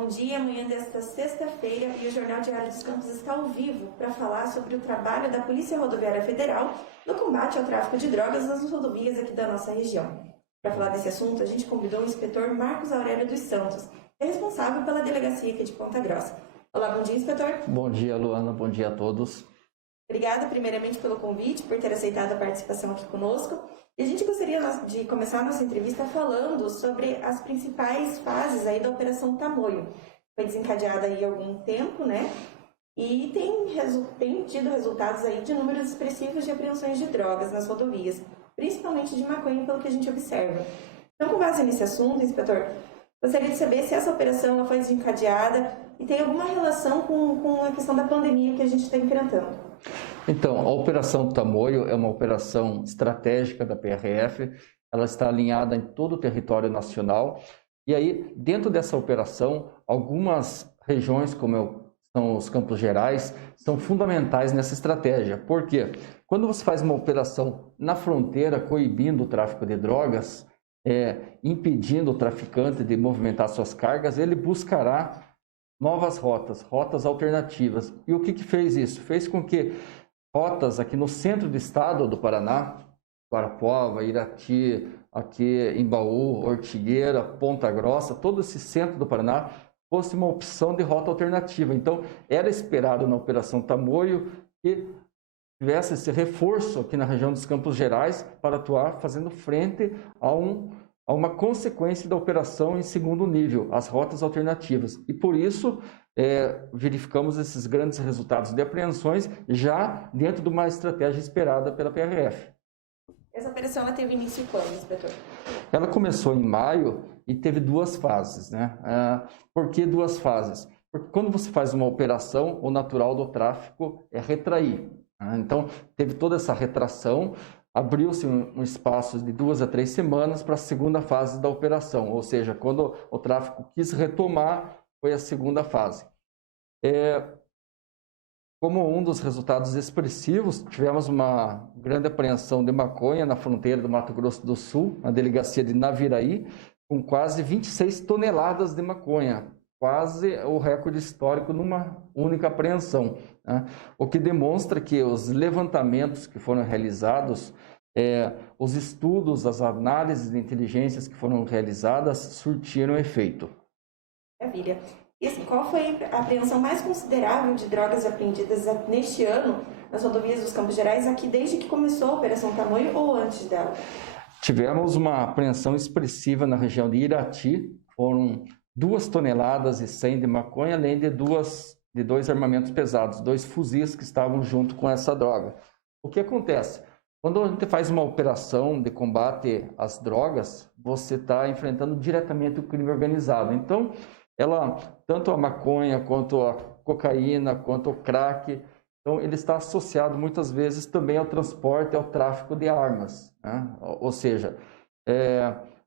bom dia. Amanhã desta sexta-feira e o Jornal Diário dos Campos está ao vivo para falar sobre o trabalho da Polícia Rodoviária Federal no combate ao tráfico de drogas nas rodovias aqui da nossa região. Para falar desse assunto, a gente convidou o inspetor Marcos Aurélio dos Santos, que é responsável pela delegacia aqui de Ponta Grossa. Olá, bom dia, inspetor. Bom dia, Luana. Bom dia a todos. Obrigada, primeiramente, pelo convite, por ter aceitado a participação aqui conosco. E a gente gostaria de começar a nossa entrevista falando sobre as principais fases aí da Operação Tamoio. Foi desencadeada aí há algum tempo, né? E tem tido resultados aí de números expressivos de apreensões de drogas nas rodovias, principalmente de maconha, pelo que a gente observa. Então, com base nesse assunto, inspetor, gostaria de saber se essa operação ela foi desencadeada e tem alguma relação com a questão da pandemia que a gente está enfrentando. Então, a Operação Tamoio é uma operação estratégica da PRF, ela está alinhada em todo o território nacional, e aí, dentro dessa operação, algumas regiões, como são os Campos Gerais, são fundamentais nessa estratégia. Por quê? Quando você faz uma operação na fronteira, coibindo o tráfico de drogas, impedindo o traficante de movimentar suas cargas, ele buscará novas rotas alternativas. E o que fez isso? Fez com que rotas aqui no centro do estado do Paraná, Guarapuava, Irati, aqui Embaú, Ortigueira, Ponta Grossa, todo esse centro do Paraná, fosse uma opção de rota alternativa. Então, era esperado na Operação Tamoio que tivesse esse reforço aqui na região dos Campos Gerais para atuar fazendo frente a uma consequência da operação em segundo nível, as rotas alternativas. E por isso, verificamos esses grandes resultados de apreensões já dentro de uma estratégia esperada pela PRF. Essa operação ela teve início quando, inspetor? Ela começou em maio e teve duas fases, né? Por que duas fases? Porque quando você faz uma operação, o natural do tráfico é retrair. Então, teve toda essa retração, abriu-se um espaço de 2 a 3 semanas para a segunda fase da operação, ou seja, quando o tráfico quis retomar, foi a segunda fase. Como um dos resultados expressivos, tivemos uma grande apreensão de maconha na fronteira do Mato Grosso do Sul, na delegacia de Naviraí, com quase 26 toneladas de maconha, quase o recorde histórico numa única apreensão, né? O que demonstra que os levantamentos que foram realizados, os estudos, as análises de inteligências que foram realizadas surtiram efeito. Maravilha. E assim, qual foi a apreensão mais considerável de drogas apreendidas neste ano nas rodovias dos Campos Gerais, aqui desde que começou a Operação Tamoio ou antes dela? Tivemos uma apreensão expressiva na região de Irati, foram 2 toneladas e 100 de maconha, além de dois armamentos pesados, 2 fuzis que estavam junto com essa droga. O que acontece? Quando a gente faz uma operação de combate às drogas, você está enfrentando diretamente o crime organizado. Então, tanto a maconha, quanto a cocaína, quanto o crack, então ele está associado muitas vezes também ao transporte e ao tráfico de armas, né? Ou seja,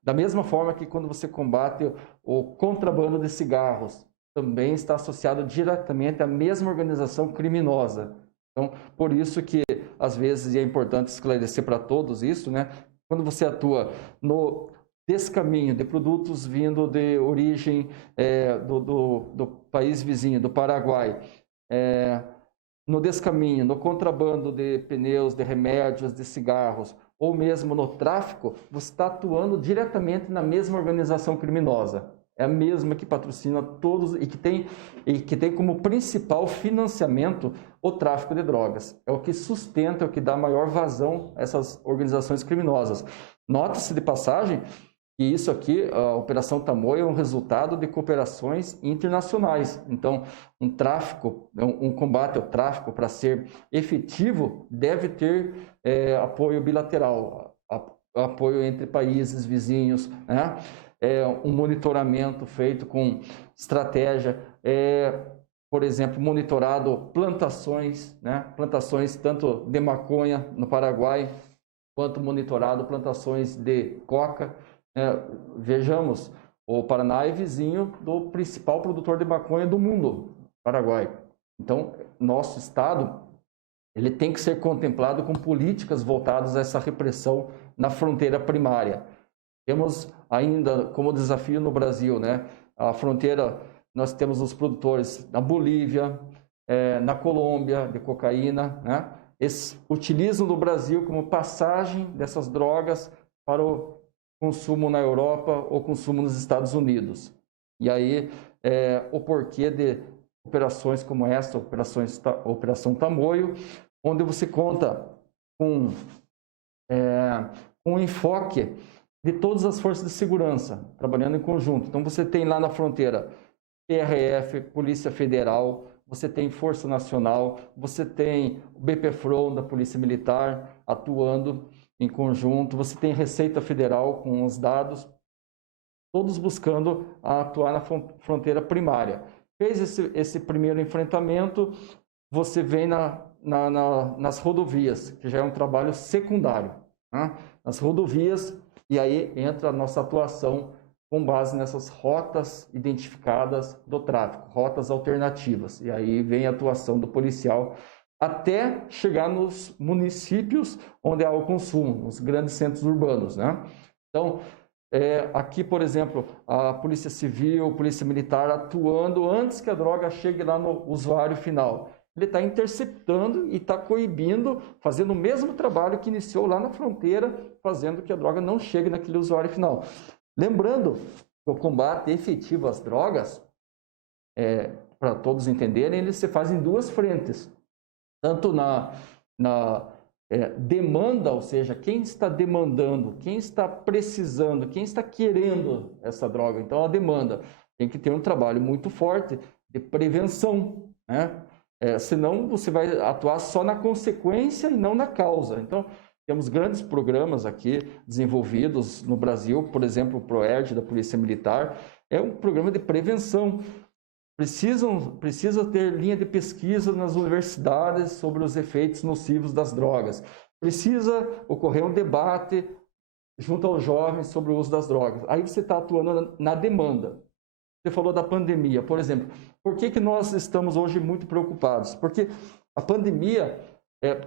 da mesma forma que quando você combate o contrabando de cigarros, também está associado diretamente à mesma organização criminosa. Então, por isso que, às vezes, e é importante esclarecer para todos isso, né? Quando você atua no descaminho de produtos vindo de origem do país vizinho, do Paraguai, no descaminho, no contrabando de pneus, de remédios, de cigarros, ou mesmo no tráfico, você está atuando diretamente na mesma organização criminosa. É a mesma que patrocina todos e que tem como principal financiamento o tráfico de drogas. É o que sustenta, é o que dá maior vazão a essas organizações criminosas. Nota-se de passagem que isso aqui, a Operação Tamoio, é um resultado de cooperações internacionais. Então, um combate ao tráfico, para ser efetivo, deve ter apoio bilateral, apoio entre países vizinhos, né? Um monitoramento feito com estratégia, por exemplo, monitorado plantações, né? Plantações tanto de maconha no Paraguai, quanto monitorado plantações de coca. Vejamos, o Paraná é vizinho do principal produtor de maconha do mundo, Paraguai. Então, nosso estado, ele tem que ser contemplado com políticas voltadas a essa repressão na fronteira primária. Temos ainda como desafio no Brasil, né, a fronteira nós temos os produtores na Bolívia, na Colômbia, de cocaína, né? Eles utilizam no Brasil como passagem dessas drogas para o consumo na Europa ou consumo nos Estados Unidos. E aí, o porquê de operações como essa, Operação Tamoio, onde você conta com um enfoque de todas as forças de segurança, trabalhando em conjunto. Então, você tem lá na fronteira PRF, Polícia Federal, você tem Força Nacional, você tem o BPFRON da Polícia Militar atuando em conjunto, você tem Receita Federal com os dados, todos buscando atuar na fronteira primária. Fez esse primeiro enfrentamento, você vem nas rodovias, que já é um trabalho secundário, né? Nas rodovias, e aí entra a nossa atuação com base nessas rotas identificadas do tráfico, rotas alternativas. E aí vem a atuação do policial até chegar nos municípios onde há o consumo, nos grandes centros urbanos, né? Então, aqui, por exemplo, a Polícia Civil, Polícia Militar atuando antes que a droga chegue lá no usuário final. Ele está interceptando e está coibindo, fazendo o mesmo trabalho que iniciou lá na fronteira, fazendo que a droga não chegue naquele usuário final. Lembrando que o combate efetivo às drogas, para todos entenderem, ele se faz em duas frentes. Tanto na demanda, ou seja, quem está demandando, quem está precisando, quem está querendo essa droga. Então, a demanda tem que ter um trabalho muito forte de prevenção, né? Senão, você vai atuar só na consequência e não na causa. Então, temos grandes programas aqui desenvolvidos no Brasil, por exemplo, o PROERD da Polícia Militar, é um programa de prevenção. Precisa ter linha de pesquisa nas universidades sobre os efeitos nocivos das drogas. Precisa ocorrer um debate junto aos jovens sobre o uso das drogas. Aí você está atuando na demanda. Você falou da pandemia, por exemplo. Por que nós estamos hoje muito preocupados? Porque a pandemia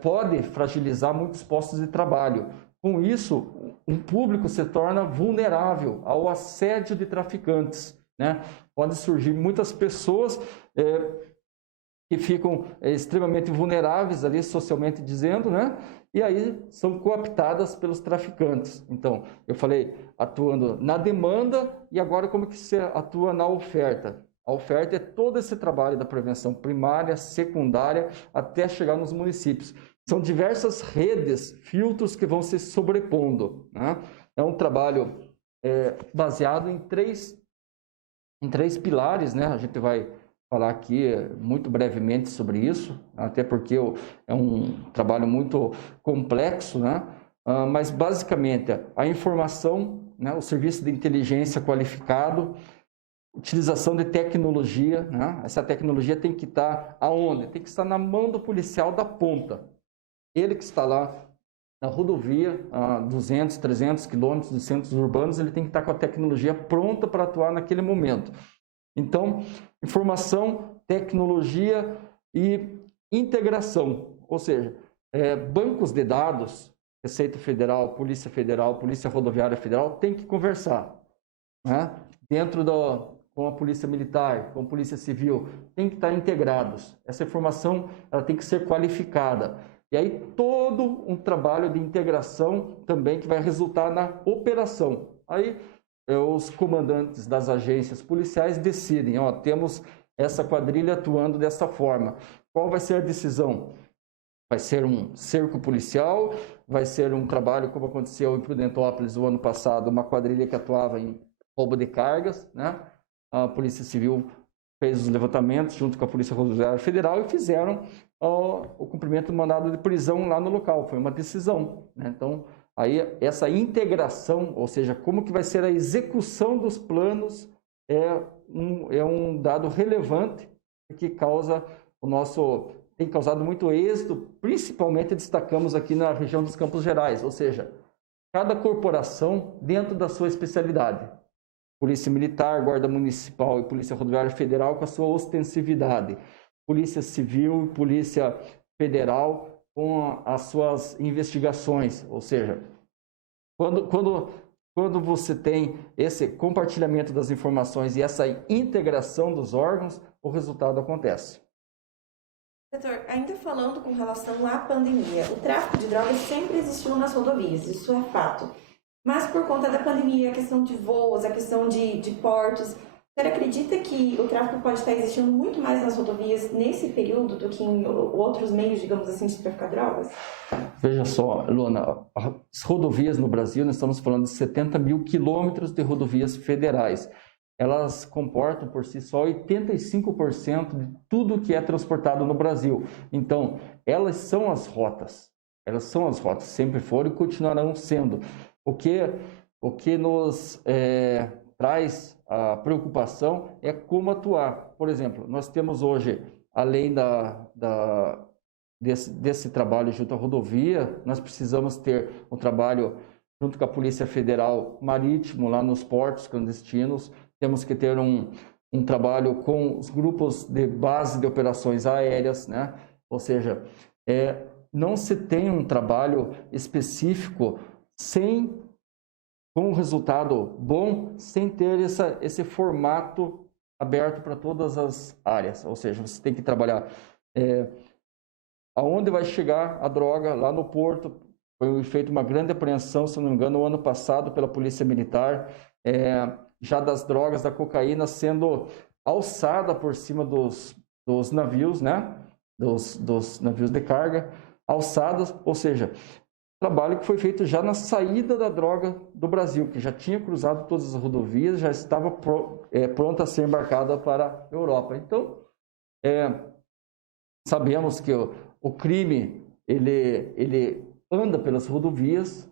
pode fragilizar muitos postos de trabalho. Com isso, um público se torna vulnerável ao assédio de traficantes, né? Pode surgir muitas pessoas que ficam extremamente vulneráveis ali, socialmente dizendo, né? E aí são cooptadas pelos traficantes. Então, eu falei, atuando na demanda, e agora como que você atua na oferta? A oferta é todo esse trabalho da prevenção primária, secundária, até chegar nos municípios. São diversas redes, filtros que vão se sobrepondo, né? É um trabalho baseado em três pilares, né? A gente vai falar aqui muito brevemente sobre isso, até porque é um trabalho muito complexo, né? Mas basicamente a informação, né? O serviço de inteligência qualificado, utilização de tecnologia, né? Essa tecnologia tem que estar aonde? Tem que estar na mão do policial da ponta. Ele que está lá na rodovia, a 200, 300 quilômetros dos centros urbanos, ele tem que estar com a tecnologia pronta para atuar naquele momento. Então, informação, tecnologia e integração, ou seja, bancos de dados, Receita Federal, Polícia Rodoviária Federal, tem que conversar, né? Dentro com a Polícia Militar, com a Polícia Civil, tem que estar integrados. Essa informação ela tem que ser qualificada. E aí todo um trabalho de integração também que vai resultar na operação. Aí os comandantes das agências policiais decidem, ó, temos essa quadrilha atuando dessa forma. Qual vai ser a decisão? Vai ser um cerco policial? Vai ser um trabalho como aconteceu em Prudentópolis o ano passado, uma quadrilha que atuava em roubo de cargas, né? A Polícia Civil fez os levantamentos junto com a Polícia Rodoviária Federal e fizeram o cumprimento do mandado de prisão lá no local. Foi uma decisão, né? Então, aí essa integração, ou seja, como que vai ser a execução dos planos, é um dado relevante que causa tem causado muito êxito, principalmente destacamos aqui na região dos Campos Gerais, ou seja, cada corporação dentro da sua especialidade. Polícia Militar, Guarda Municipal e Polícia Rodoviária Federal com a sua ostensividade. Polícia Civil e Polícia Federal com as suas investigações. Ou seja, quando quando você tem esse compartilhamento das informações e essa integração dos órgãos, o resultado acontece. Doutor, ainda falando com relação à pandemia, o tráfico de drogas sempre existiu nas rodovias, isso é fato. Mas por conta da pandemia, a questão de voos, a questão de portos, você acredita que o tráfico pode estar existindo muito mais nas rodovias nesse período do que em outros meios, digamos assim, de traficar drogas? Veja só, Luana, as rodovias no Brasil, nós estamos falando de 70 mil quilômetros de rodovias federais. Elas comportam por si só 85% de tudo que é transportado no Brasil. Então, elas são as rotas, sempre foram e continuarão sendo. O que nos traz a preocupação é como atuar. Por exemplo, nós temos hoje, além desse trabalho junto à rodovia, nós precisamos ter um trabalho junto com a Polícia Federal Marítimo, lá nos portos clandestinos. Temos que ter um trabalho com os grupos de base de operações aéreas, né? Ou seja, não se tem um trabalho específico com um resultado bom, sem ter esse formato aberto para todas as áreas. Ou seja, você tem que trabalhar aonde vai chegar a droga, lá no porto. Foi feita uma grande apreensão, se não me engano, no ano passado pela Polícia Militar, já das drogas, da cocaína sendo alçada por cima dos navios, né? Dos navios de carga, alçadas, ou seja, trabalho que foi feito já na saída da droga do Brasil, que já tinha cruzado todas as rodovias, já estava pronta a ser embarcada para a Europa. Então, sabemos que o crime, ele anda pelas rodovias,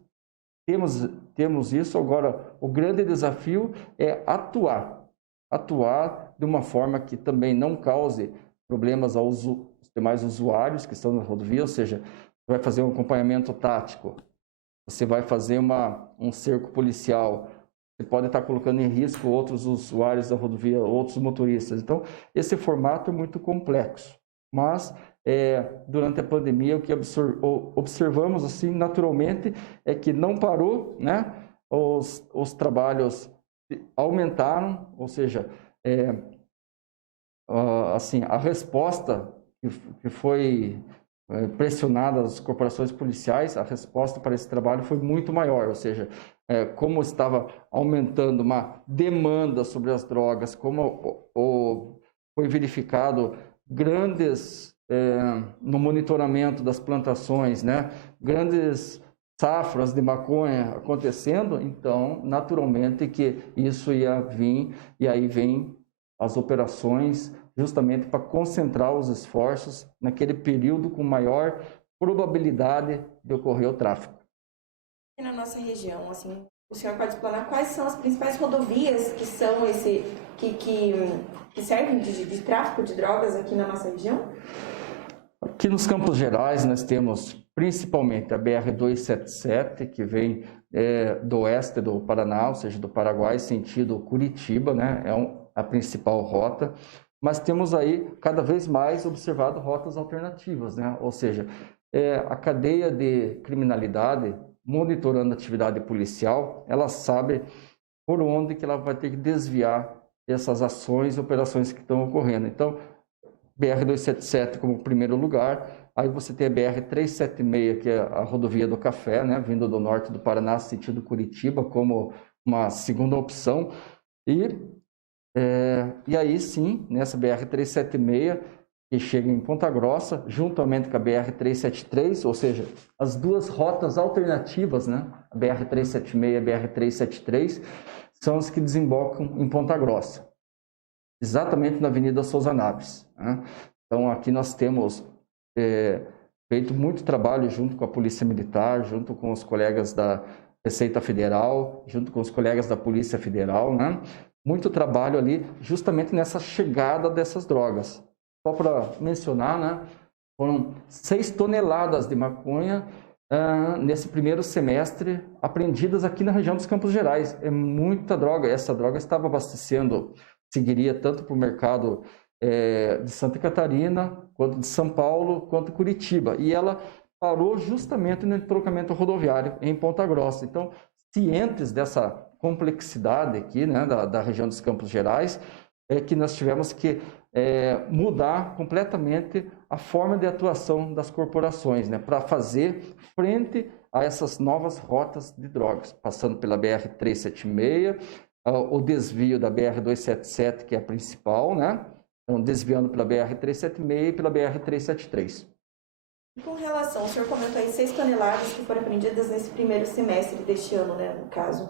temos isso. Agora, o grande desafio é atuar de uma forma que também não cause problemas aos demais usuários que estão na rodovia, ou seja, você vai fazer um acompanhamento tático, você vai fazer um cerco policial, você pode estar colocando em risco outros usuários da rodovia, outros motoristas. Então, esse formato é muito complexo, mas durante a pandemia, o que observamos assim naturalmente é que não parou, né? Os trabalhos aumentaram, ou seja, assim, a resposta que foi pressionada as corporações policiais, a resposta para esse trabalho foi muito maior, ou seja, como estava aumentando uma demanda sobre as drogas, como foi verificado grandes no monitoramento das plantações, né? Grandes safras de maconha acontecendo, então, naturalmente que isso ia vir, e aí vem as operações justamente para concentrar os esforços naquele período com maior probabilidade de ocorrer o tráfico. E na nossa região, assim, o senhor pode explanar quais são as principais rodovias que são que servem de tráfico de drogas aqui na nossa região? Aqui nos Campos Gerais nós temos principalmente a BR-277, que vem do oeste do Paraná, ou seja, do Paraguai, sentido Curitiba, né? A principal rota. Mas temos aí cada vez mais observado rotas alternativas, né? Ou seja, a cadeia de criminalidade, monitorando a atividade policial, ela sabe por onde que ela vai ter que desviar essas ações e operações que estão ocorrendo. Então, BR-277 como primeiro lugar, aí você tem a BR-376, que é a rodovia do Café, né, vindo do norte do Paraná, sentido Curitiba, como uma segunda opção. E aí sim, nessa BR-376, que chega em Ponta Grossa, juntamente com a BR-373, ou seja, as duas rotas alternativas, né, a BR-376 e a BR-373, são as que desembocam em Ponta Grossa, exatamente na Avenida Souza Naves, né? Então, aqui nós temos feito muito trabalho junto com a Polícia Militar, junto com os colegas da Receita Federal, junto com os colegas da Polícia Federal, né? Muito trabalho ali justamente nessa chegada dessas drogas. Só para mencionar, né? Foram 6 toneladas de maconha nesse primeiro semestre apreendidas aqui na região dos Campos Gerais. É muita droga. Essa droga estava abastecendo, seguiria tanto para o mercado de Santa Catarina, quanto de São Paulo, quanto Curitiba. E ela parou justamente no entrocamento rodoviário em Ponta Grossa. Então, cientes dessa complexidade aqui, né, da região dos Campos Gerais, é que nós tivemos que mudar completamente a forma de atuação das corporações, né, para fazer frente a essas novas rotas de drogas, passando pela BR-376, o desvio da BR-277, que é a principal, né, então desviando pela BR-376 e pela BR-373. E com relação, o senhor comentou aí 6 toneladas que foram apreendidas nesse primeiro semestre deste ano, né, no caso.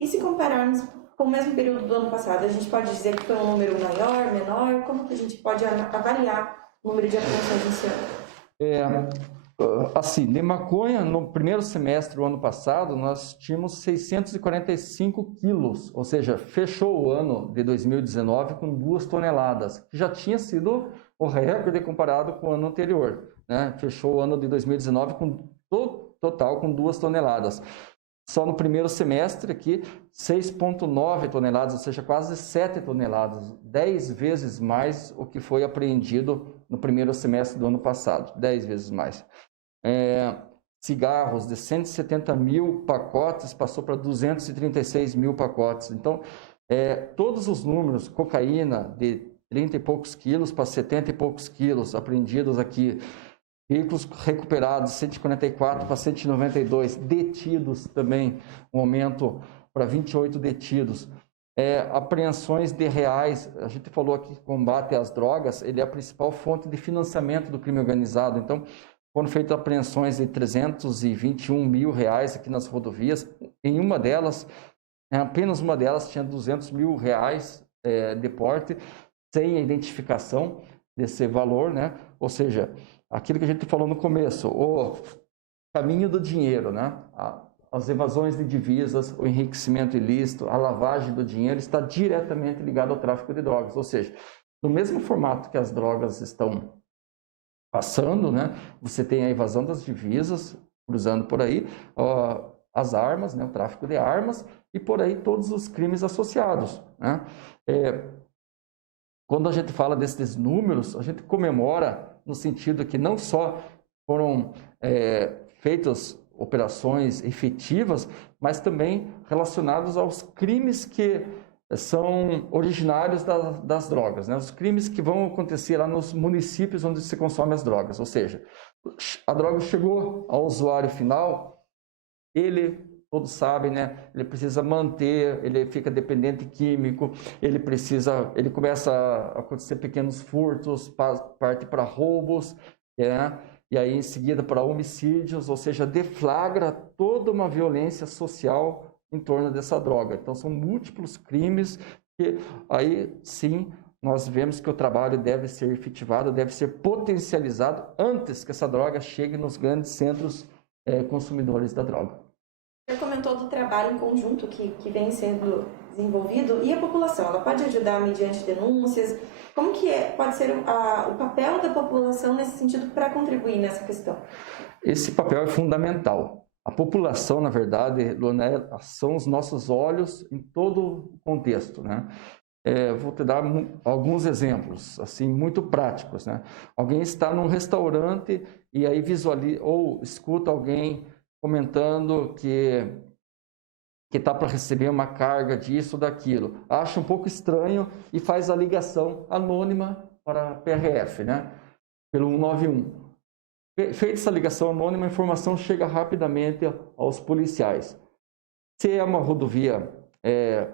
E se compararmos com o mesmo período do ano passado, a gente pode dizer que foi um número maior, menor? Como que a gente pode avaliar o número de apreensões nesse ano? Assim, de maconha, no primeiro semestre do ano passado, nós tínhamos 645 quilos, ou seja, fechou o ano de 2019 com 2 toneladas, que já tinha sido o recorde comparado com o ano anterior, né? Fechou o ano de 2019 com total com 2 toneladas. Só no primeiro semestre aqui, 6,9 toneladas, ou seja, quase 7 toneladas, 10 vezes mais o que foi apreendido no primeiro semestre do ano passado, 10 vezes mais. Cigarros de 170 mil pacotes passou para 236 mil pacotes. Então, todos os números, cocaína de 30 e poucos quilos para 70 e poucos quilos apreendidos aqui, veículos recuperados 144 para 192, detidos também, um aumento para 28 detidos. Apreensões de reais, a gente falou aqui que combate às drogas, ele é a principal fonte de financiamento do crime organizado, então foram feitas apreensões de 321 mil reais aqui nas rodovias, em uma delas, apenas uma delas tinha 200 mil reais de porte, sem a identificação desse valor, né? Ou seja, aquilo que a gente falou no começo, o caminho do dinheiro, né? As evasões de divisas, o enriquecimento ilícito, a lavagem do dinheiro está diretamente ligado ao tráfico de drogas, ou seja, no mesmo formato que as drogas estão passando, né? Você tem a evasão das divisas, cruzando por aí, as armas, né? O tráfico de armas e por aí todos os crimes associados, né? Quando a gente fala desses números, a gente comemora no sentido que não só foram feitas operações efetivas, mas também relacionados aos crimes que são originários das drogas, né? Os crimes que vão acontecer lá nos municípios onde se consome as drogas, ou seja, a droga chegou ao usuário final, ele, todos sabem, né? Ele precisa manter, ele fica dependente químico, ele começa a acontecer pequenos furtos, parte para roubos, né? E aí em seguida para homicídios, ou seja, deflagra toda uma violência social em torno dessa droga. Então são múltiplos crimes que aí sim nós vemos que o trabalho deve ser efetivado, deve ser potencializado antes que essa droga chegue nos grandes centros consumidores da droga. Você comentou do trabalho em conjunto que vem sendo desenvolvido, e a população, ela pode ajudar mediante denúncias? Como que pode ser o papel da população nesse sentido para contribuir nessa questão? Esse papel é fundamental. A população, na verdade, Luana, são os nossos olhos em todo o contexto, né? Vou te dar alguns exemplos, assim, muito práticos, né? Alguém está num restaurante e aí visualiza ou escuta alguém comentando que está para receber uma carga disso ou daquilo. Acha um pouco estranho e faz a ligação anônima para a PRF, né? Pelo 191. Feita essa ligação anônima, a informação chega rapidamente aos policiais. Se é uma rodovia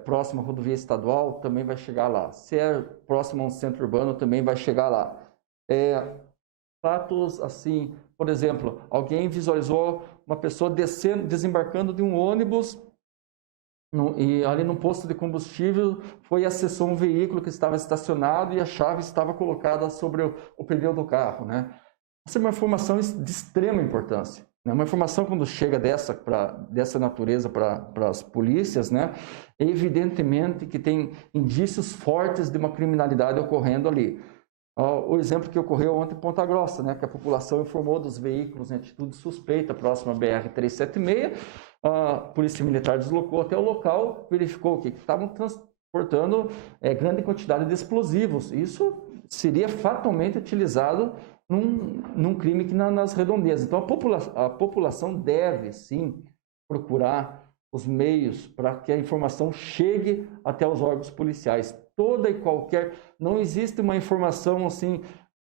próxima à rodovia estadual, também vai chegar lá. Se é próximo a um centro urbano, também vai chegar lá. Fatos assim, por exemplo, alguém visualizou uma pessoa desembarcando de um ônibus e ali no posto de combustível foi e acessou um veículo que estava estacionado e a chave estava colocada sobre o pneu do carro, né? Essa é uma informação de extrema importância, né? Uma informação quando chega dessa natureza para as polícias, né? Evidentemente que tem indícios fortes de uma criminalidade ocorrendo ali. O exemplo que ocorreu ontem em Ponta Grossa, né? Que a população informou dos veículos em atitude suspeita próxima à BR-376, a Polícia Militar deslocou até o local, verificou que estavam transportando grande quantidade de explosivos. Isso seria fatalmente utilizado num crime que nas redondezas. Então, a população deve, sim, procurar os meios para que a informação chegue até os órgãos policiais. Toda e qualquer, não existe uma informação assim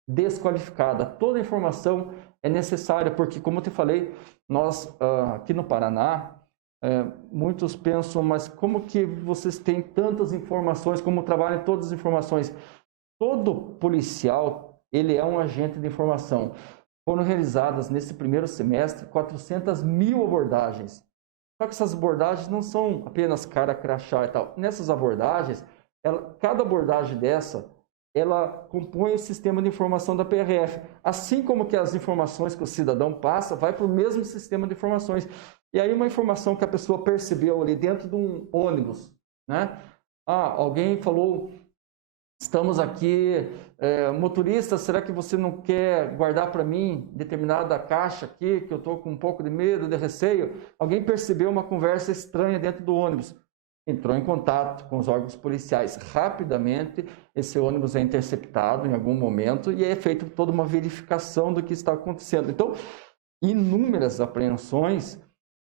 desqualificada. Toda informação é necessária, porque, como eu te falei, nós aqui no Paraná, muitos pensam, mas como que vocês têm tantas informações, como trabalham todas as informações? Todo policial, ele é um agente de informação. Foram realizadas nesse primeiro semestre 400 mil abordagens. Só que essas abordagens não são apenas cara crachá e tal. Nessas abordagens, cada abordagem dessa, ela compõe o sistema de informação da PRF. Assim como que as informações que o cidadão passa, vai para o mesmo sistema de informações. E aí uma informação que a pessoa percebeu ali dentro de um ônibus, né? Alguém falou, estamos aqui, motorista, será que você não quer guardar para mim determinada caixa aqui, que eu estou com um pouco de medo, de receio? Alguém percebeu uma conversa estranha dentro do ônibus. Entrou em contato com os órgãos policiais. Rapidamente, esse ônibus é interceptado em algum momento e é feita toda uma verificação do que está acontecendo. Então, inúmeras apreensões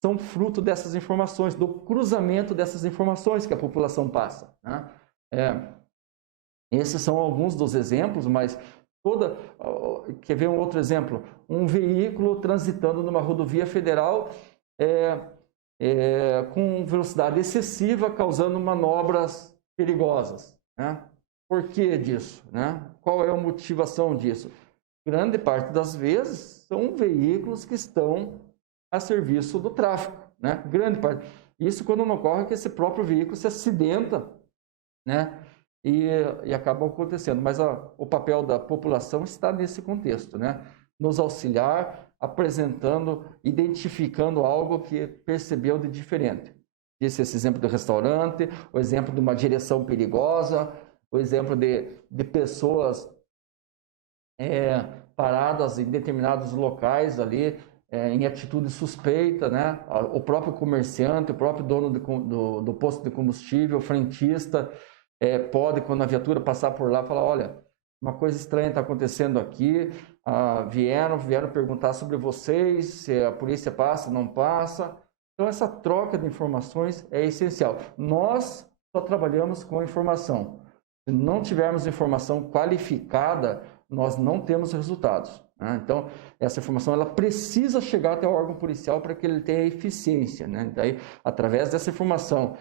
são fruto dessas informações, do cruzamento dessas informações que a população passa, né? Esses são alguns dos exemplos, mas quer ver um outro exemplo? Um veículo transitando numa rodovia federal com velocidade excessiva, causando manobras perigosas, né? Por que disso, né? Qual é a motivação disso? Grande parte das vezes são veículos que estão a serviço do tráfico, né? Grande parte. Isso quando não ocorre que esse próprio veículo se acidenta, né? E acaba acontecendo. Mas o papel da população está nesse contexto, né? Nos auxiliar, apresentando, identificando algo que percebeu de diferente. Esse exemplo do restaurante, o exemplo de uma direção perigosa, o exemplo de pessoas paradas em determinados locais ali, em atitude suspeita, né? O próprio comerciante, o próprio dono do posto de combustível, o frentista, pode, quando a viatura passar por lá, falar, olha, uma coisa estranha está acontecendo aqui, vieram perguntar sobre vocês, se a polícia passa, não passa. Então, essa troca de informações é essencial. Nós só trabalhamos com informação. Se não tivermos informação qualificada, nós não temos resultados, né? Então, essa informação ela precisa chegar até o órgão policial para que ele tenha eficiência, né? Daí, através dessa informação,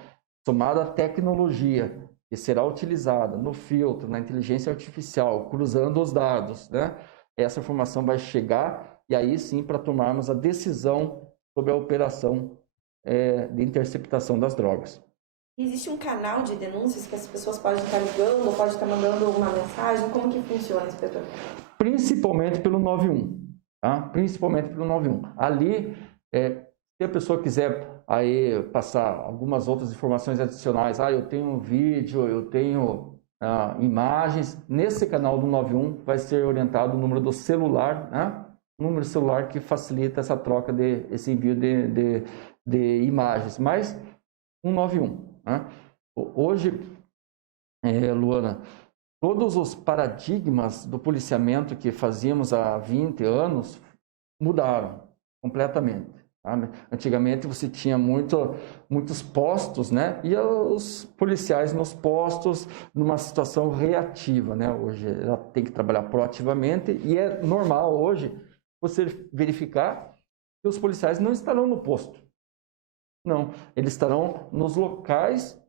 somada à tecnologia, que será utilizada no filtro, na inteligência artificial, cruzando os dados, né? Essa informação vai chegar e aí sim para tomarmos a decisão sobre a operação de interceptação das drogas. Existe um canal de denúncias que as pessoas podem estar ligando ou podem estar mandando uma mensagem? Como que funciona, inspetor? Principalmente pelo 91, tá? Principalmente pelo 91. Ali, se a pessoa quiser aí passar algumas outras informações adicionais, eu tenho um vídeo, eu tenho imagens, nesse canal do 91 vai ser orientado o número do celular, né? O número celular que facilita essa troca, esse envio de imagens, mas 191. Né? Hoje, Luana, todos os paradigmas do policiamento que fazíamos há 20 anos mudaram completamente. Sabe? Antigamente você tinha muitos postos, né? E os policiais nos postos numa situação reativa, né? Hoje ela tem que trabalhar proativamente e é normal hoje você verificar que os policiais não estarão no posto. Não, eles estarão nos locais.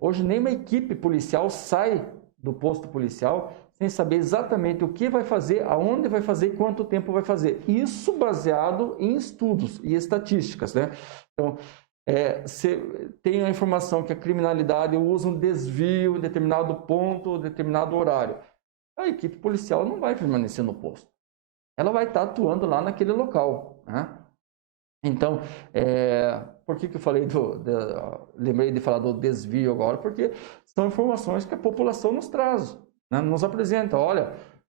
Hoje nem uma equipe policial sai do posto policial sem saber exatamente o que vai fazer, aonde vai fazer e quanto tempo vai fazer. Isso baseado em estudos e estatísticas, né? Então, você tem a informação que a criminalidade usa um desvio em determinado ponto, determinado horário. A equipe policial não vai permanecer no posto. Ela vai estar atuando lá naquele local, né? Então, por que eu falei lembrei de falar do desvio agora? Porque são informações que a população nos traz, né? Nos apresenta, olha,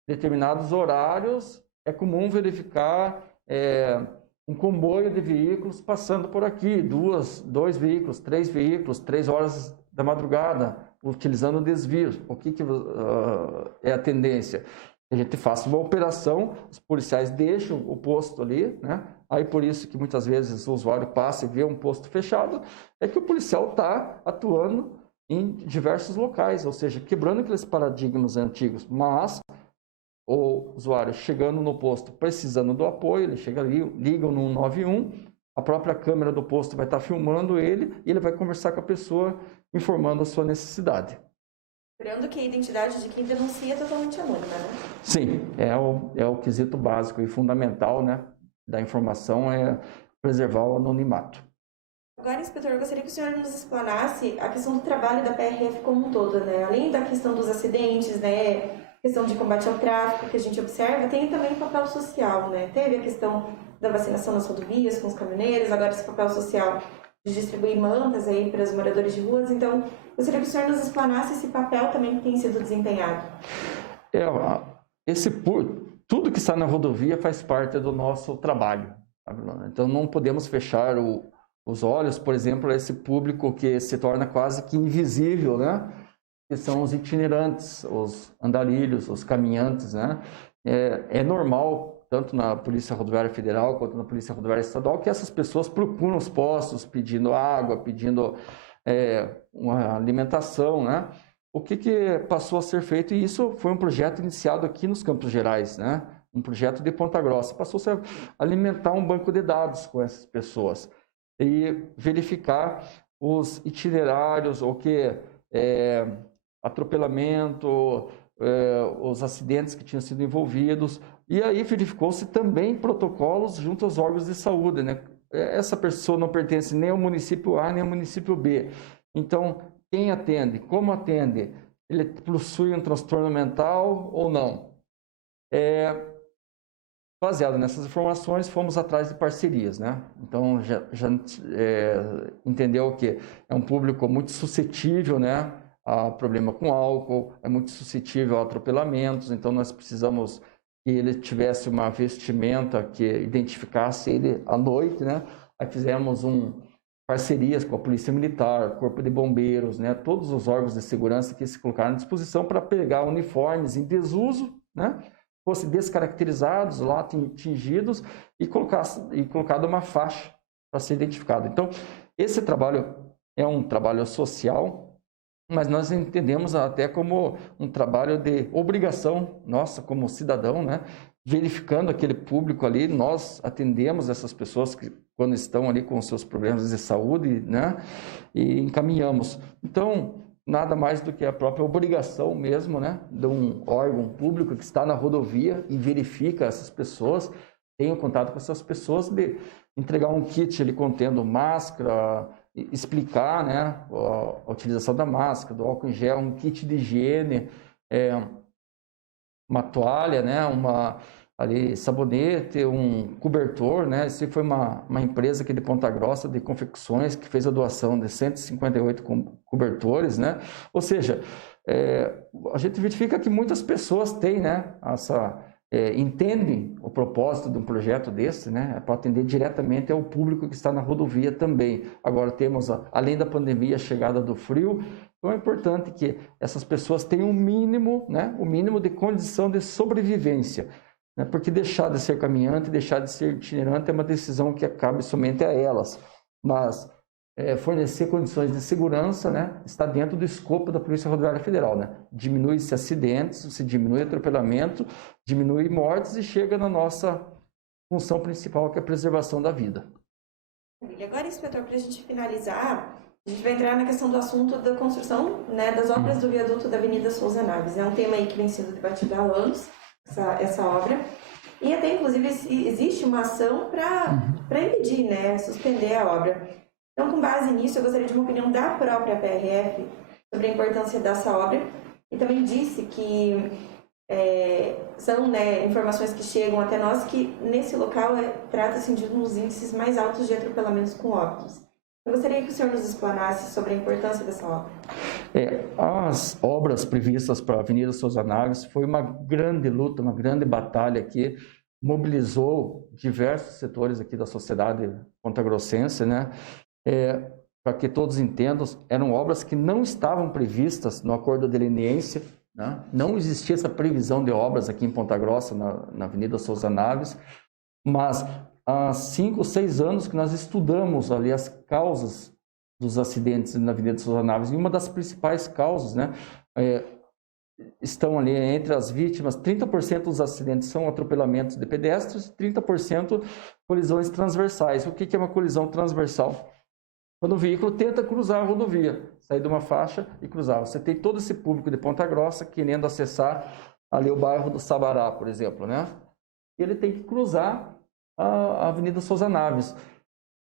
determinados horários é comum verificar um comboio de veículos passando por aqui, 2 veículos, 3 horas da madrugada, utilizando desvios. O que é a tendência? A gente faz uma operação, os policiais deixam o posto ali, né? Aí por isso que muitas vezes o usuário passa e vê um posto fechado, é que o policial está atuando em diversos locais, ou seja, quebrando aqueles paradigmas antigos. Mas o usuário chegando no posto, precisando do apoio, ele chega ali, liga no 191, a própria câmera do posto vai estar filmando ele e ele vai conversar com a pessoa, informando a sua necessidade. Lembrando que a identidade de quem denuncia é totalmente anônima, né? Sim, é o quesito básico e fundamental, né, da informação, é preservar o anonimato. Agora, inspetor, eu gostaria que o senhor nos explanasse a questão do trabalho da PRF como um todo, né? Além da questão dos acidentes, né, questão de combate ao tráfico que a gente observa, tem também o papel social, né? Teve a questão da vacinação nas rodovias com os caminhoneiros, agora esse papel social de distribuir mantas aí para os moradores de ruas. Então, gostaria que o senhor nos explanasse esse papel também que tem sido desempenhado. Tudo que está na rodovia faz parte do nosso trabalho. Então, não podemos fechar os olhos, por exemplo, a esse público que se torna quase que invisível, né? Que são os itinerantes, os andarilhos, os caminhantes, né? É normal, tanto na Polícia Rodoviária Federal quanto na Polícia Rodoviária Estadual, que essas pessoas procuram os postos pedindo água, pedindo uma alimentação, né? O que passou a ser feito, e isso foi um projeto iniciado aqui nos Campos Gerais, né? Um projeto de Ponta Grossa, passou a alimentar um banco de dados com essas pessoas e verificar os itinerários, o que atropelamento, os acidentes que tinham sido envolvidos, e aí verificou-se também protocolos junto aos órgãos de saúde, né? Essa pessoa não pertence nem ao município A nem ao município B. Então, quem atende, como atende, ele possui um transtorno mental ou não? Baseado nessas informações, fomos atrás de parcerias, né? Então, já entendeu que é um público muito suscetível, né, a problema com álcool, é muito suscetível a atropelamentos, então nós precisamos que ele tivesse uma vestimenta que identificasse ele à noite, né? Aí fizemos parcerias com a Polícia Militar, Corpo de Bombeiros, né? Todos os órgãos de segurança que se colocaram à disposição para pegar uniformes em desuso, né? Fossem descaracterizados, lá tingidos e colocado uma faixa para ser identificado. Então, esse trabalho é um trabalho social, mas nós entendemos até como um trabalho de obrigação nossa como cidadão, né? Verificando aquele público ali, nós atendemos essas pessoas que quando estão ali com seus problemas de saúde, né? E encaminhamos. Então, nada mais do que a própria obrigação mesmo, né? De um órgão público que está na rodovia e verifica essas pessoas, tem o contato com essas pessoas, de entregar um kit ali contendo máscara, explicar, né, a utilização da máscara, do álcool em gel, um kit de higiene, uma toalha, né, sabonete, um cobertor, né. Isso foi uma empresa aqui de Ponta Grossa de confecções que fez a doação de 158 cobertores, né. Ou seja, a gente verifica que muitas pessoas têm, né, entendem o propósito de um projeto desse, né, para atender diretamente ao público que está na rodovia também. Agora temos, além da pandemia, a chegada do frio, então é importante que essas pessoas tenham o mínimo de condição de sobrevivência, né, porque deixar de ser caminhante, deixar de ser itinerante é uma decisão que cabe somente a elas, mas fornecer condições de segurança, né, está dentro do escopo da Polícia Rodoviária Federal, né? Diminui-se acidentes, se diminui atropelamento, diminui mortes e chega na nossa função principal, que é a preservação da vida. E agora, inspetor, para a gente finalizar, a gente vai entrar na questão do assunto da construção, né, das obras do viaduto da Avenida Souza Naves. É um tema aí que vem sendo debatido há anos, essa obra. E até, inclusive, existe uma ação para impedir, né, suspender a obra. Então, com base nisso, eu gostaria de uma opinião da própria PRF sobre a importância dessa obra. E também disse que são, né, informações que chegam até nós que nesse local trata-se de um dos índices mais altos de atropelamentos com óbitos. Eu gostaria que o senhor nos explanasse sobre a importância dessa obra. As obras previstas para a Avenida Souza Naves foi uma grande luta, uma grande batalha que mobilizou diversos setores aqui da sociedade pontagrossense, né? Para que todos entendam, eram obras que não estavam previstas no acordo de leniência, né? Não existia essa previsão de obras aqui em Ponta Grossa, na Avenida Souza Naves, mas há 5 ou 6 anos que nós estudamos ali as causas dos acidentes na Avenida Souza Naves, e uma das principais causas, né, estão ali entre as vítimas, 30% dos acidentes são atropelamentos de pedestres, 30% colisões transversais. O que é uma colisão transversal? Quando o veículo tenta cruzar a rodovia, sair de uma faixa e cruzar. Você tem todo esse público de Ponta Grossa querendo acessar ali o bairro do Sabará, por exemplo, né? E ele tem que cruzar a Avenida Souza Naves.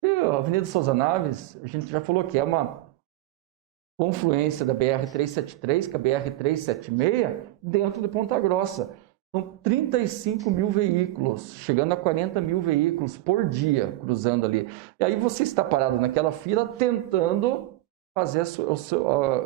E a Avenida Souza Naves, a gente já falou que é uma confluência da BR-373 com a BR-376 dentro de Ponta Grossa. São 35 mil veículos, chegando a 40 mil veículos por dia cruzando ali. E aí você está parado naquela fila tentando fazer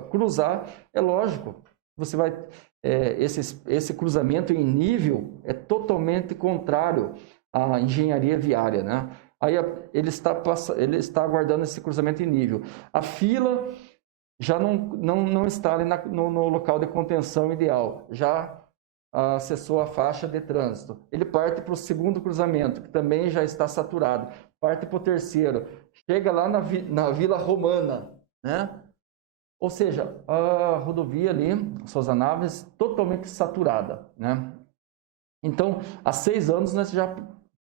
cruzar. É lógico, você vai esse cruzamento em nível é totalmente contrário à engenharia viária, né? Aí ele está aguardando esse cruzamento em nível. A fila já não está ali no local de contenção ideal, já acessou a faixa de trânsito. Ele parte para o segundo cruzamento, que também já está saturado. Parte para o terceiro. Chega lá na Vila Romana, né? Ou seja, a rodovia ali, Souza Naves, totalmente saturada, né? Então, há 6 anos nós já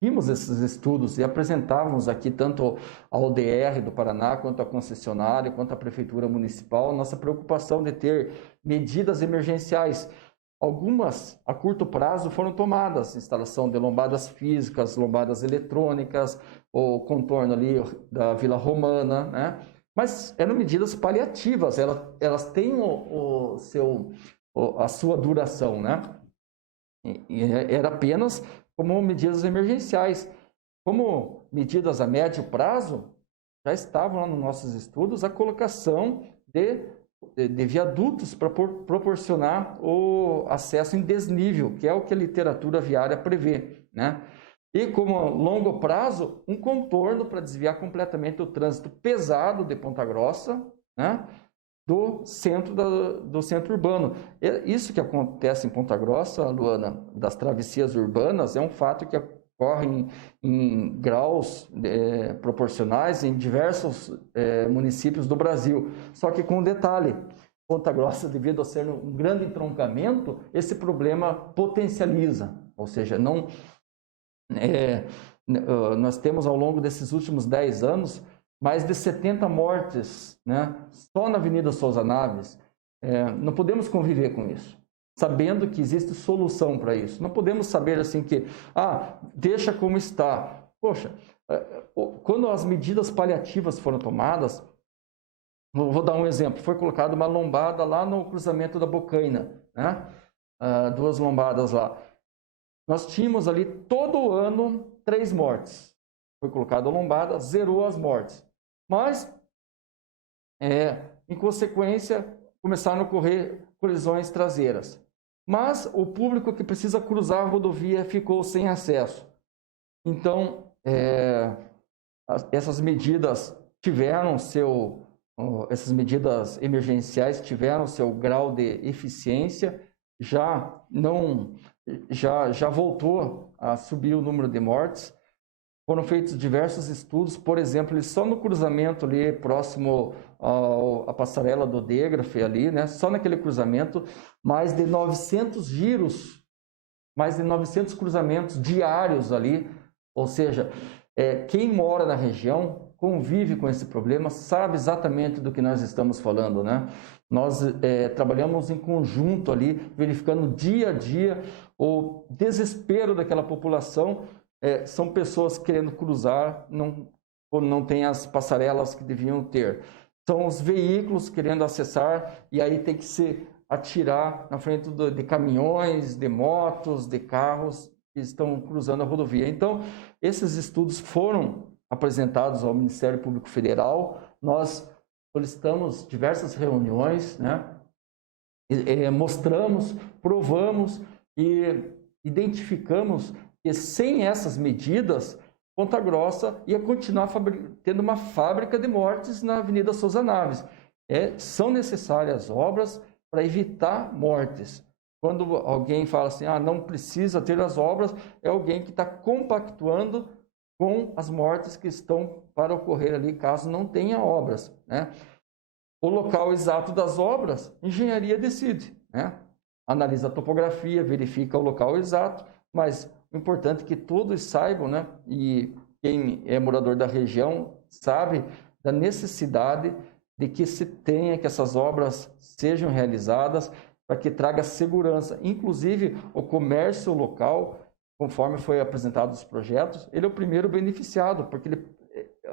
vimos esses estudos e apresentávamos aqui tanto a ODR do Paraná, quanto a concessionária, quanto a Prefeitura Municipal, nossa preocupação de ter medidas emergenciais. Algumas, a curto prazo, foram tomadas, instalação de lombadas físicas, lombadas eletrônicas, o contorno ali da Vila Romana, né? Mas eram medidas paliativas, elas têm a sua duração, né? E era apenas como medidas emergenciais. Como medidas a médio prazo, já estavam lá nos nossos estudos a colocação de viadutos para proporcionar o acesso em desnível, que é o que a literatura viária prevê, né? E como longo prazo, um contorno para desviar completamente o trânsito pesado de Ponta Grossa, né, do centro urbano. Isso que acontece em Ponta Grossa, Luana, das travessias urbanas, é um fato que ocorre em graus proporcionais em diversos municípios do Brasil. Só que com um detalhe, Ponta Grossa, devido a ser um grande entroncamento, esse problema potencializa, ou seja, nós temos ao longo desses últimos 10 anos mais de 70 mortes, né, só na Avenida Souza Naves. Não podemos conviver com isso, sabendo que existe solução para isso. Não podemos saber assim que, deixa como está. Poxa, quando as medidas paliativas foram tomadas, vou dar um exemplo, foi colocada uma lombada lá no cruzamento da Bocaina, né? 2 lombadas lá. Nós tínhamos ali todo ano 3 mortes. Foi colocada a lombada, zerou as mortes. Mas, em consequência, começaram a ocorrer colisões traseiras. Mas o público que precisa cruzar a rodovia ficou sem acesso. Então, essas medidas essas medidas emergenciais tiveram seu grau de eficiência, já voltou a subir o número de mortes. Foram feitos diversos estudos, por exemplo, só no cruzamento ali próximo à passarela do Dégrafe ali, né? Só naquele cruzamento, mais de 900 giros, mais de 900 cruzamentos diários ali. Ou seja, quem mora na região convive com esse problema, sabe exatamente do que nós estamos falando, né? Nós trabalhamos em conjunto ali, verificando dia a dia o desespero daquela população. São pessoas querendo cruzar, não tem as passarelas que deviam ter. São os veículos querendo acessar, e aí tem que se atirar na frente de caminhões, de motos, de carros que estão cruzando a rodovia. Então, esses estudos foram apresentados ao Ministério Público Federal. Nós solicitamos diversas reuniões, né? Mostramos, provamos e identificamos que sem essas medidas, Ponta Grossa ia continuar tendo uma fábrica de mortes na Avenida Souza Naves. São necessárias obras para evitar mortes. Quando alguém fala assim, não precisa ter as obras, é alguém que está compactuando com as mortes que estão para ocorrer ali, caso não tenha obras, né? O local exato das obras, engenharia decide, né? Analisa a topografia, verifica o local exato, mas o importante é que todos saibam, né? E quem é morador da região sabe da necessidade de que se tenha, que essas obras sejam realizadas para que traga segurança. Inclusive, o comércio local, conforme foi apresentado os projetos, ele é o primeiro beneficiado, porque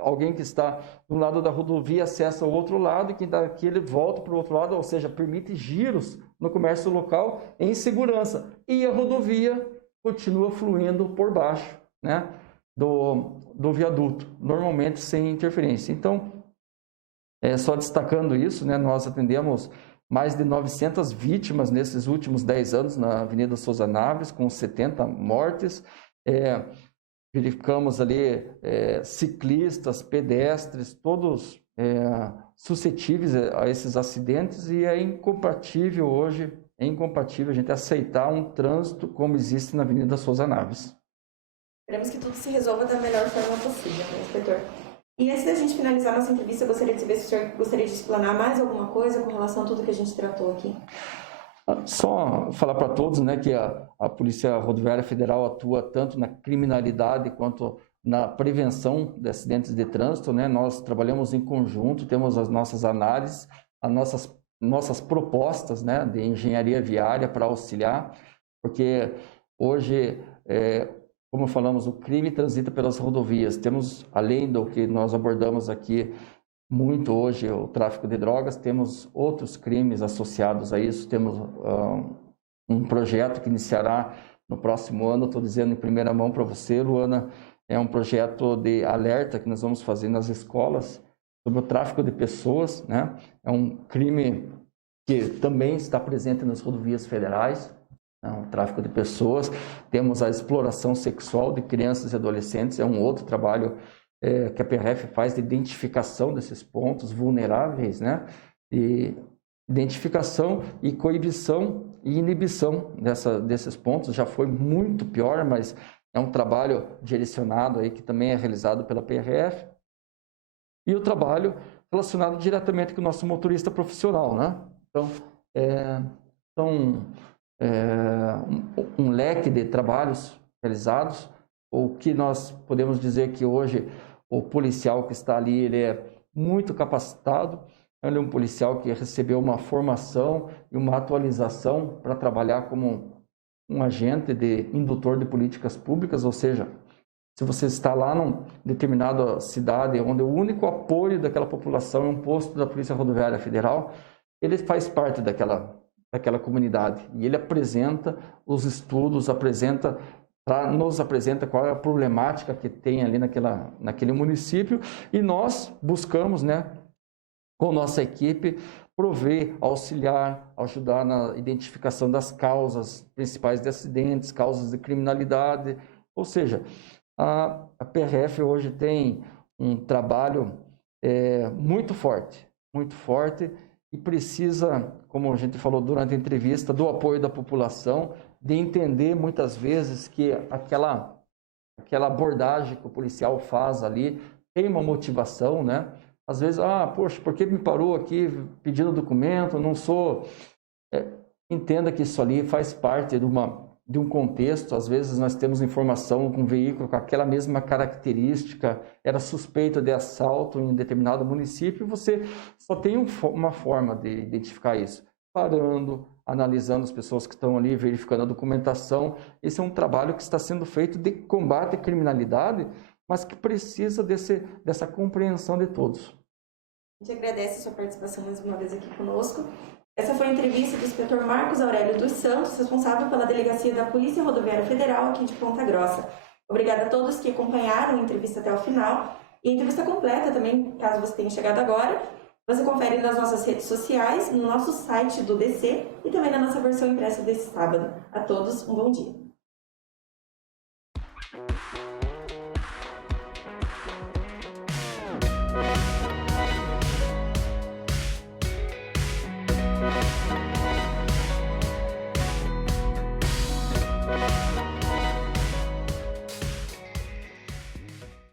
alguém que está do lado da rodovia acessa o outro lado e quem está aqui ele volta para o outro lado, ou seja, permite giros no comércio local em segurança. E a rodovia continua fluindo por baixo, né, do viaduto, normalmente sem interferência. Então, só destacando isso, né, nós atendemos mais de 900 vítimas nesses últimos 10 anos na Avenida Souza Naves, com 70 mortes. Verificamos ali ciclistas, pedestres, todos suscetíveis a esses acidentes, e é incompatível hoje, a gente aceitar um trânsito como existe na Avenida Souza Naves. Esperamos que tudo se resolva da melhor forma possível, né, inspetor? E antes da gente finalizar nossa entrevista, eu gostaria de saber se o senhor gostaria de explanar mais alguma coisa com relação a tudo que a gente tratou aqui. Só falar para todos, né, que a Polícia Rodoviária Federal atua tanto na criminalidade quanto na prevenção de acidentes de trânsito, né? Nós trabalhamos em conjunto, temos as nossas análises, as nossas propostas, né, de engenharia viária para auxiliar, porque hoje, como falamos, o crime transita pelas rodovias. Temos, além do que nós abordamos aqui muito hoje, o tráfico de drogas, temos outros crimes associados a isso. Temos um projeto que iniciará no próximo ano, estou dizendo em primeira mão para você, Luana, é um projeto de alerta que nós vamos fazer nas escolas sobre o tráfico de pessoas, né? É um crime que também está presente nas rodovias federais, o tráfico de pessoas. Temos a exploração sexual de crianças e adolescentes, é um outro trabalho que a PRF faz de identificação desses pontos vulneráveis, né? E identificação e coibição e inibição desses pontos. Já foi muito pior, mas é um trabalho direcionado aí que também é realizado pela PRF. E o trabalho relacionado diretamente com o nosso motorista profissional, né? Então, um leque de trabalhos realizados. O que nós podemos dizer que hoje o policial que está ali, ele é muito capacitado, ele é um policial que recebeu uma formação e uma atualização para trabalhar como um agente de indutor de políticas públicas, ou seja, se você está lá numa determinada cidade onde o único apoio daquela população é um posto da Polícia Rodoviária Federal, ele faz parte daquela comunidade e ele apresenta os estudos, nos apresenta qual é a problemática que tem ali naquele município, e nós buscamos, né, com nossa equipe, prover, auxiliar, ajudar na identificação das causas principais de acidentes, causas de criminalidade. Ou seja, a PRF hoje tem um trabalho muito forte, e precisa, como a gente falou durante a entrevista, do apoio da população, de entender muitas vezes que aquela abordagem que o policial faz ali tem uma motivação, né? Às vezes, poxa, por que me parou aqui pedindo documento? Não sou... entenda que isso ali faz parte de um contexto. Às vezes nós temos informação com um veículo com aquela mesma característica, era suspeito de assalto em determinado município, e você só tem uma forma de identificar isso, parando, analisando as pessoas que estão ali, verificando a documentação. Esse é um trabalho que está sendo feito de combate à criminalidade, mas que precisa dessa compreensão de todos. A gente agradece a sua participação mais uma vez aqui conosco. Essa foi a entrevista do inspetor Marcos Aurélio dos Santos, responsável pela Delegacia da Polícia Rodoviária Federal aqui de Ponta Grossa. Obrigada a todos que acompanharam a entrevista até o final. E a entrevista completa também, caso você tenha chegado agora, você confere nas nossas redes sociais, no nosso site do DC e também na nossa versão impressa desse sábado. A todos, um bom dia.